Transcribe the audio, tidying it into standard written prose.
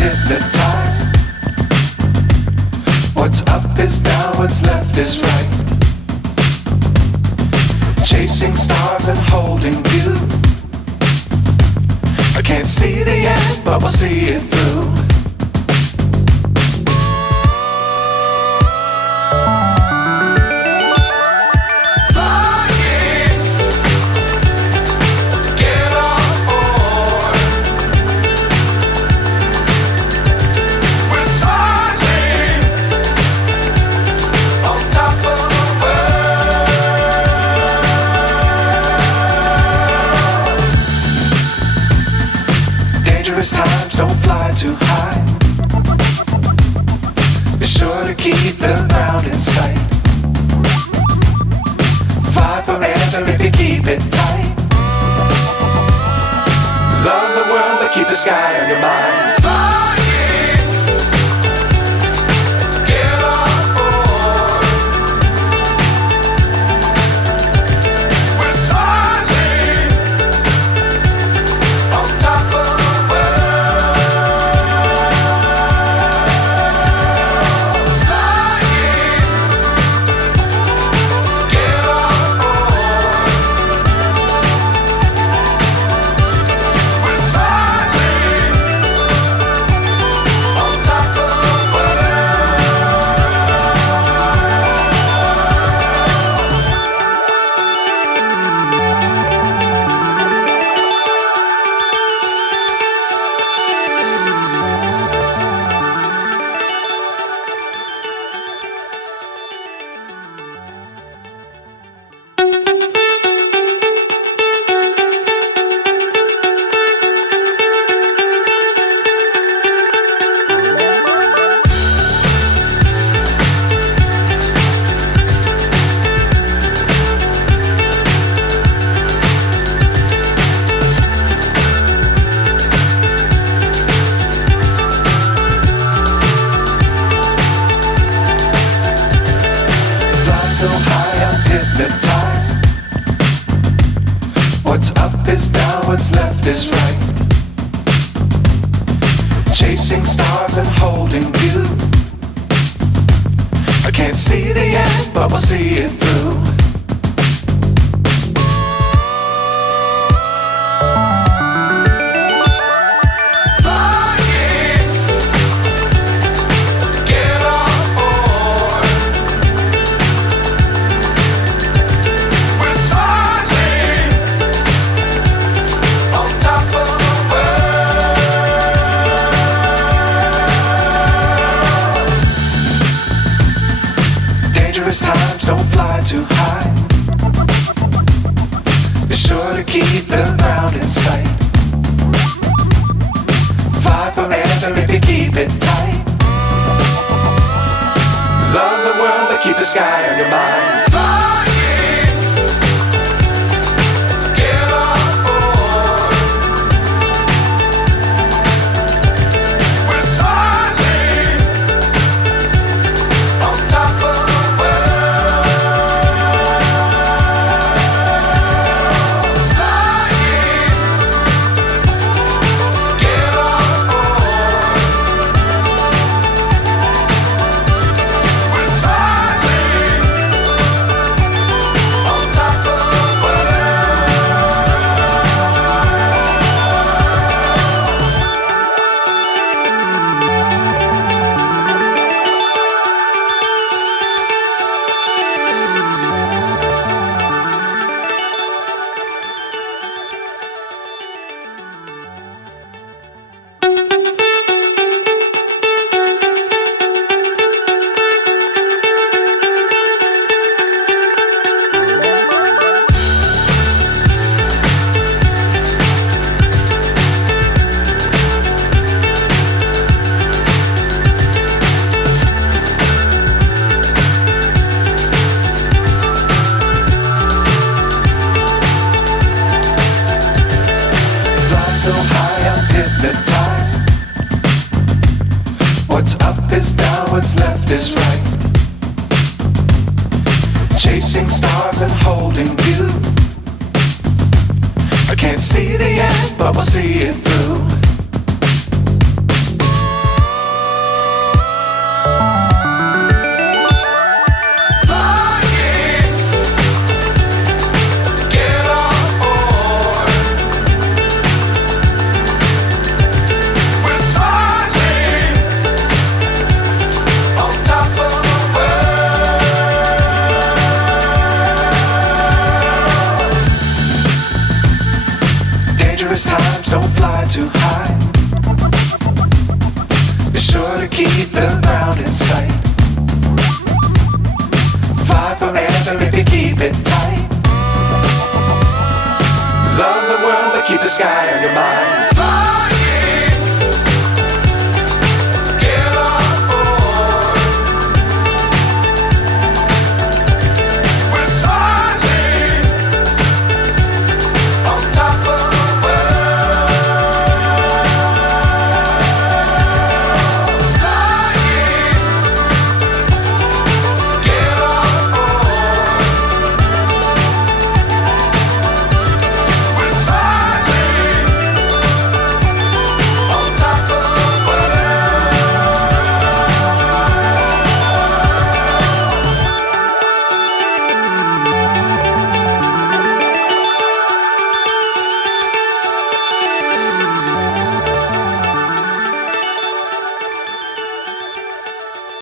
hypnotized. What's up is down, what's left is right. Chasing stars and holding you. I can't see the end, but we'll see it through. Times don't fly too high. Be sure to keep the ground in sight. Fly forever if you keep it tight. Love the world but keep the sky on your mind. So high I'm hypnotized. What's up is down, what's left is right. Chasing stars and holding you. I can't see the end, but we'll see it through. Times don't fly too high. Be sure to keep the ground in sight. Fly forever if you keep it tight. Love the world but keep the sky on your mind. So high I'm hypnotized. What's up is down, what's left is right. Chasing stars and holding you. I can't see the end, but we'll see it through. don't fly too high. Be sure to keep the ground in sight. Fly forever if you keep it tight. Love the world, but keep the sky on your mind. Fly